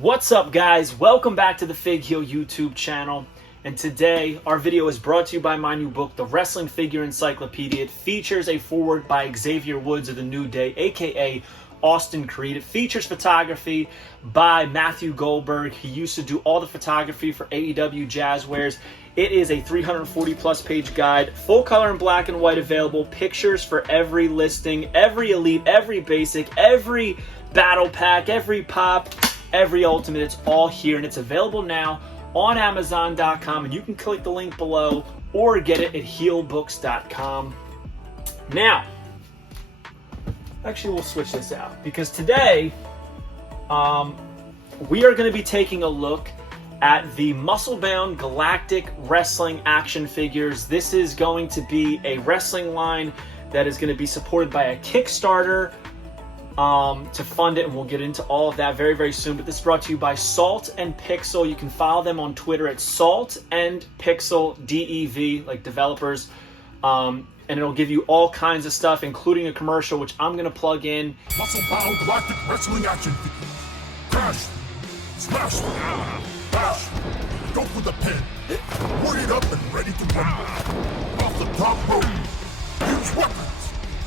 What's up, guys? Welcome back to the Fig Heel YouTube channel. And today our video is brought to you by my new book, The Wrestling Figure Encyclopedia. It features a foreword by Xavier Woods of The New Day, aka Austin Creed. It features photography by Matthew Goldberg. He used to do all the photography for AEW Jazzwares. It is a 340 plus page guide, full color and black and white available, pictures for every listing, every elite, every basic, every battle pack, every pop, every ultimate. It's all here, and it's available now on Amazon.com, and you can click the link below or get it at heelbooks.com. Now, actually, we'll switch this out because today we are going to be taking a look at the Musclebound Galactic wrestling action figures. This is going to be a wrestling line that is going to be supported by a Kickstarter to fund it, and we'll get into all of that very, very soon. But this is brought to you by Salt and Pixel. You can follow them on Twitter at Salt and Pixel DEV, like developers. And it'll give you all kinds of stuff, including a commercial, which I'm going to plug in. Musclebound Galactic wrestling action figures. Crash, smash, bash, go for the pin. Worded up and ready to rumble. Off the top rope, use weapons.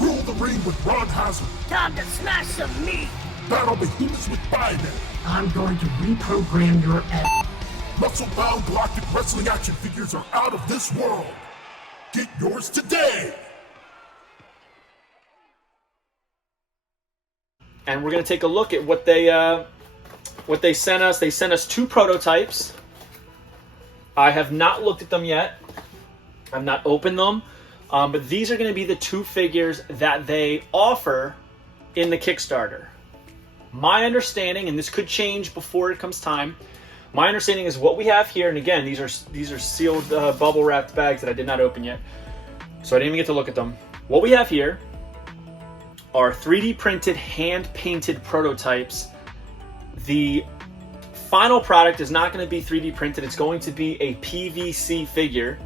Rule the ring with Ron Hazard. Time to smash some meat. Battle behemoths with Biden. I'm going to reprogram your Musclebound Galactic wrestling action figures are out of this world. Get yours today. And we're going to take a look at what they sent us. They sent us two prototypes. I have not looked at them yet. I've not opened them. But these are going to be the two figures that they offer in the Kickstarter. My understanding, and this could change before it comes time, my understanding is what we have here, and again, these are sealed bubble wrapped bags that I did not open yet, so I didn't even get to look at them. What we have here are 3D printed, hand painted prototypes. The final product is not going to be 3D printed. It's going to be a PVC figure.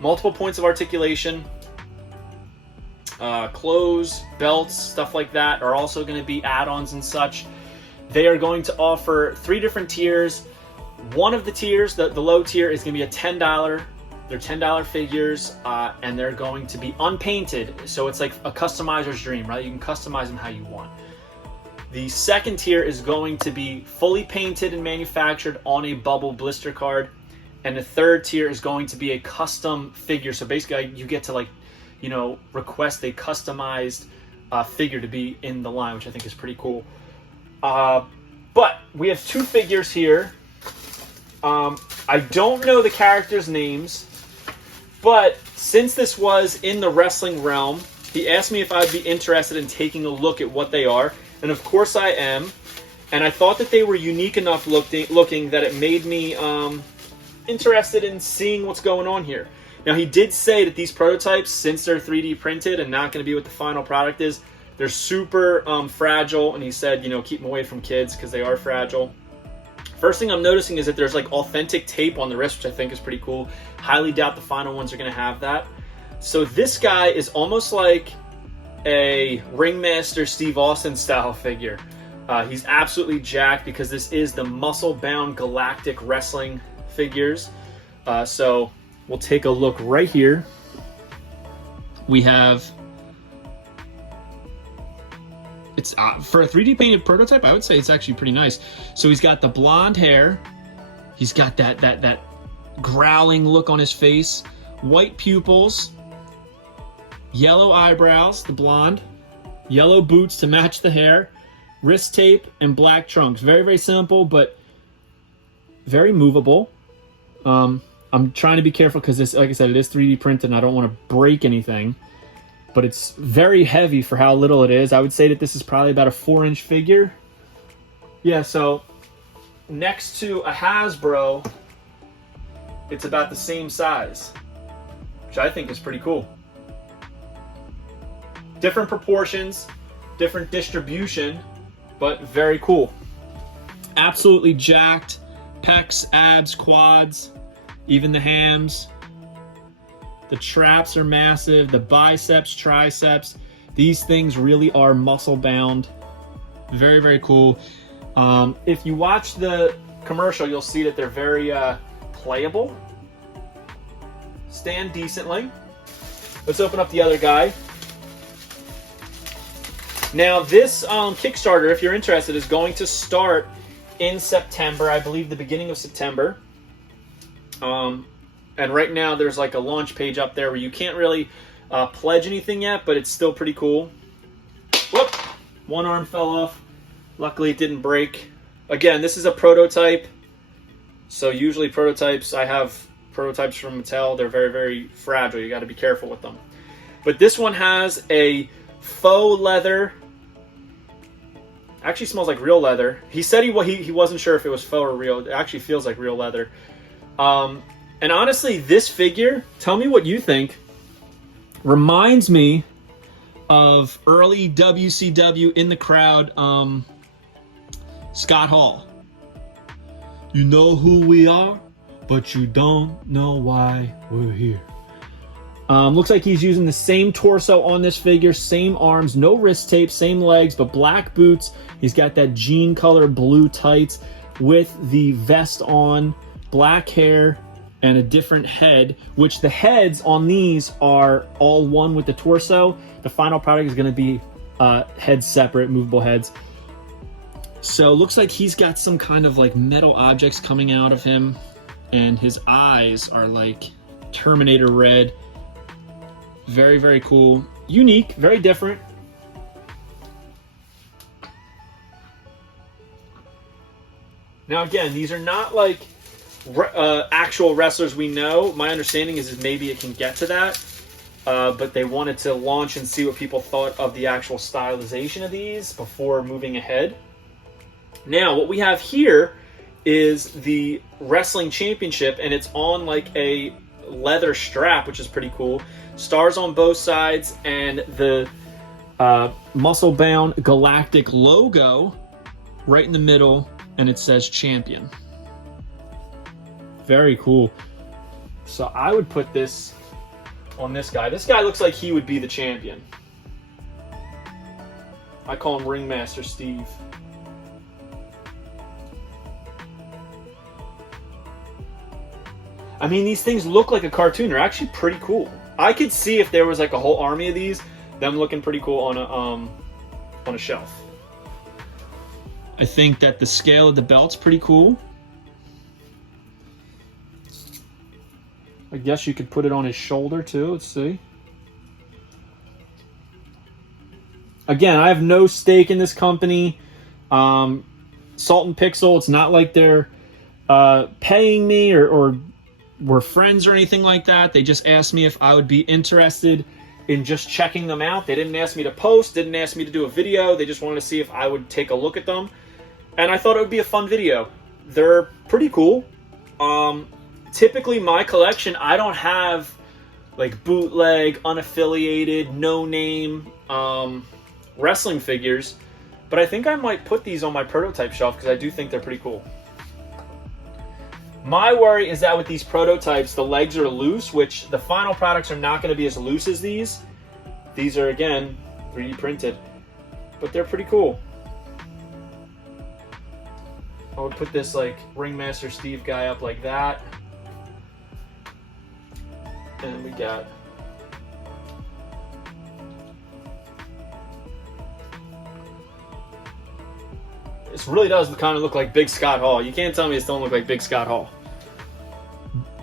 Multiple points of articulation, clothes, belts, stuff like that are also going to be add-ons and such. They are going to offer three different tiers. One of the tiers, the low tier, is going to be a $10. They're $10 figures, and they're going to be unpainted. So it's like a customizer's dream, right? You can customize them how you want. The second tier is going to be fully painted and manufactured on a bubble blister card. And the third tier is going to be a custom figure. So basically, you get to request a customized figure to be in the line, which I think is pretty cool. But we have two figures here. I don't know the characters' names, but since this was in the wrestling realm, he asked me if I'd be interested in taking a look at what they are. And of course I am. And I thought that they were unique enough looking that it made me interested in seeing what's going on here. Now, he did say that these prototypes, since they're 3D printed and not going to be what the final product is, they're super fragile, and he said, keep them away from kids because they are fragile. First thing I'm noticing is that there's like authentic tape on the wrist, which I think is pretty cool. Highly doubt the final ones are going to have that. So this guy is almost like a Ringmaster Steve Austin style figure. He's absolutely jacked because this is the Musclebound Galactic wrestling figures. So we'll take a look right here. We have, it's for a 3D painted prototype, I would say it's actually pretty nice. So he's got the blonde hair, he's got that growling look on his face, white pupils, yellow eyebrows, the blonde, yellow boots to match the hair, wrist tape, and black trunks. Very, very simple, but very movable. I'm trying to be careful because this, like I said, it is 3D printed and I don't want to break anything, but it's very heavy for how little it is. I would say that this is probably about a 4-inch figure. Yeah, so next to a Hasbro, it's about the same size, which I think is pretty cool. Different proportions, different distribution, but very cool. Absolutely jacked. Pecs, abs, quads, even the hams. The traps are massive. The biceps, triceps. These things really are muscle bound. Very, very cool. If you watch the commercial, you'll see that they're very playable. Stand decently. Let's open up the other guy. Now this Kickstarter, if you're interested, is going to start in September, I believe the beginning of September. And right now there's like a launch page up there where you can't really pledge anything yet, but it's still pretty cool. Whoop! One arm fell off. Luckily it didn't break. Again, this is a prototype. So usually prototypes, I have prototypes from Mattel, they're very, very fragile. You got to be careful with them. But this one has a faux leather. Actually smells like real leather. He said he wasn't sure if it was faux or real. It actually feels like real leather. And honestly, this figure, tell me what you think, reminds me of early WCW In the Crowd, Scott Hall. You know who we are, but you don't know why we're here. Looks like he's using the same torso on this figure, same arms, no wrist tape, same legs, but black boots. He's got that jean color blue tights with the vest on, black hair, and a different head, which the heads on these are all one with the torso. The final product is going to be heads separate, movable heads. So looks like he's got some kind of like metal objects coming out of him, and his eyes are like Terminator red. Very, very cool. Unique, very different. Now again, these are not like actual wrestlers we know. My understanding is maybe it can get to that, but they wanted to launch and see what people thought of the actual stylization of these before moving ahead. Now, what we have here is the Wrestling Championship, and it's on like a leather strap, which is pretty cool. Stars on both sides, and the Musclebound Galactic logo right in the middle, and it says champion. Very cool. So I would put this on this guy. This guy looks like he would be the champion. I call him Ringmaster Steve. I mean, these things look like a cartoon. They're actually pretty cool. I could see if there was like a whole army of these, them looking pretty cool on a shelf. I think that the scale of the belt's pretty cool. I guess you could put it on his shoulder too. Let's see. Again, I have no stake in this company. Salt and Pixel, it's not like they're paying me or we're friends or anything like that. They just asked me if I would be interested in just checking them out. They didn't ask me to post, didn't ask me to do a video. They just wanted to see if I would take a look at them. And I thought it would be a fun video. They're pretty cool. Typically my collection, I don't have like bootleg, unaffiliated, no name wrestling figures, but I think I might put these on my prototype shelf because I do think they're pretty cool. My worry is that with these prototypes, the legs are loose, which the final products are not going to be as loose as these. These are, again, 3D printed, but they're pretty cool. I would put this like Ringmaster Steve guy up like that. And we got this really does kind of look like Big Scott Hall. You can't tell me this don't look like Big Scott Hall.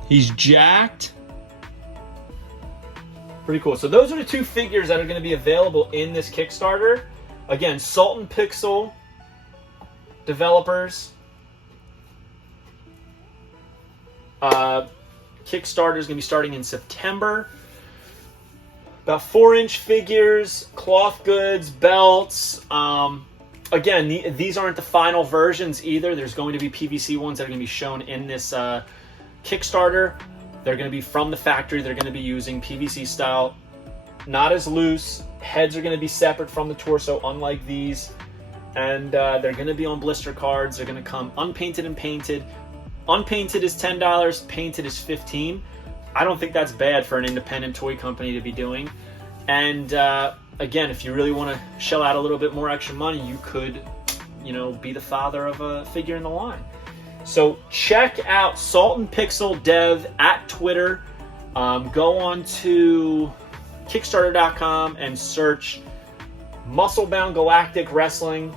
He's jacked. Pretty cool. So those are the two figures that are going to be available in this Kickstarter. Again, Salt and Pixel developers. Kickstarter is going to be starting in September. About 4-inch figures, cloth goods, belts. Again, these aren't the final versions either. There's going to be PVC ones that are going to be shown in this Kickstarter. They're going to be from the factory. They're going to be using PVC style, not as loose. Heads are going to be separate from the torso, unlike these. And they're going to be on blister cards. They're going to come unpainted and painted. Unpainted is $10, painted is $15. I don't think that's bad for an independent toy company to be doing. And again, if you really want to shell out a little bit more extra money, you could you know, be the father of a figure in the line. So check out Salt and Pixel Dev at Twitter. Go on to Kickstarter.com and search Musclebound Galactic Wrestling.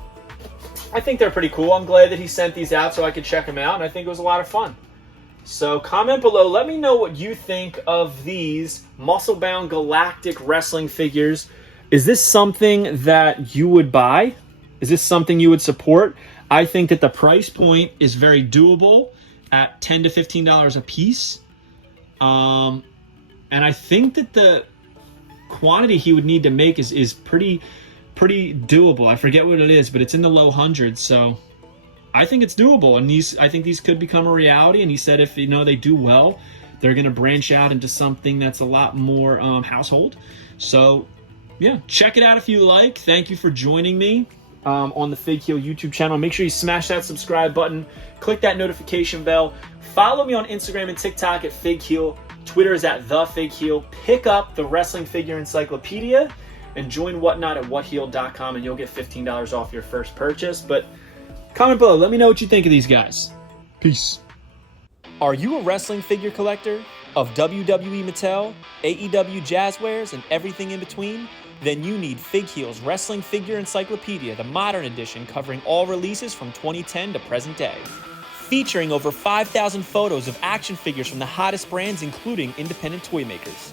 I think they're pretty cool. I'm glad that he sent these out so I could check them out, and I think it was a lot of fun. So comment below. Let me know what you think of these Musclebound Galactic Wrestling figures. Is this something that you would buy? Is this something you would support? I think that the price point is very doable at $10 to $15 a piece. And I think that the quantity he would need to make is pretty doable. I forget what it is, but it's in the low hundreds. So I think it's doable, and I think these could become a reality. And he said if, you know, they do well, they're going to branch out into something that's a lot more household. So yeah, check it out if you like. Thank you for joining me on the Fig Heel YouTube channel. Make sure you smash that subscribe button, click that notification bell. Follow me on Instagram and TikTok at Fig Heel. Twitter is at The Fig Heel. Pick up the Wrestling Figure Encyclopedia and join Whatnot at whatheel.com, and you'll get $15 off your first purchase. But comment below. Let me know what you think of these guys. Peace. Are you a wrestling figure collector of WWE Mattel, AEW Jazzwares, and everything in between? Then you need Fig Heel's Wrestling Figure Encyclopedia, the modern edition covering all releases from 2010 to present day. Featuring over 5,000 photos of action figures from the hottest brands, including independent toy makers.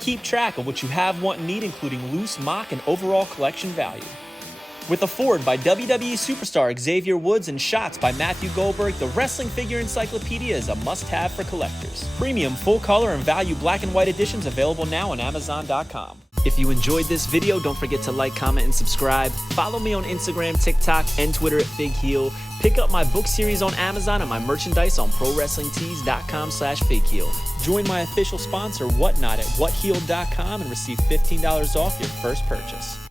Keep track of what you have, want, and need, including loose, mock, and overall collection value. With a forward by WWE superstar Xavier Woods and shots by Matthew Goldberg, the Wrestling Figure Encyclopedia is a must-have for collectors. Premium, full-color, and value black and white editions available now on Amazon.com. If you enjoyed this video, don't forget to like, comment, and subscribe. Follow me on Instagram, TikTok, and Twitter at Fig Heel. Pick up my book series on Amazon and my merchandise on ProWrestlingTees.com/FigHeel. Join my official sponsor, Whatnot, at WhatHeel.com and receive $15 off your first purchase.